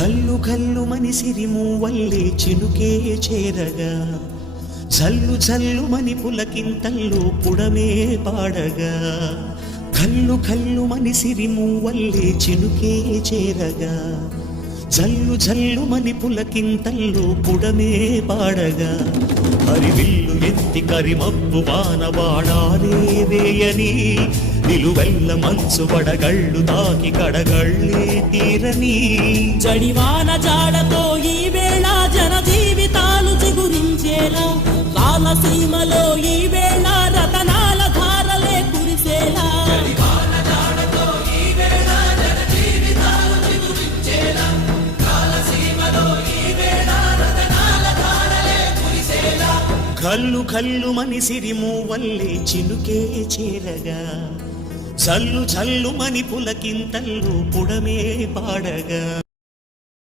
కల్లు కల్లు మని సిరిమూవల్లే చినుకే చేరగా జల్లు జల్లు మని పులకింతల్లో పుడమే పాడగా కల్లు కల్లు మని సిరిమూవల్లే చినుకే చేరగా జల్లు జల్లు మని పులకింతల్లో పుడమే పాడగా హరివిల్లు ఎత్తి కరిమబ్బు వానవాడాలే వేయని నిలువెల్ల మంచు వడగళ్ళు తాకి కడగళ్ళే తీరని జడివాన జాడతో ఈ వేళ జన జీవితాలు చిగురించేలా రాలసీమలో ఈ వేళ రతనాల ధారలే కురిసేలా కల్లు కల్లు మని సిరిమూవల్లే చినుకే చేరగా జల్లు జల్లు మని పులకింతల్లో పుడమే పాడగా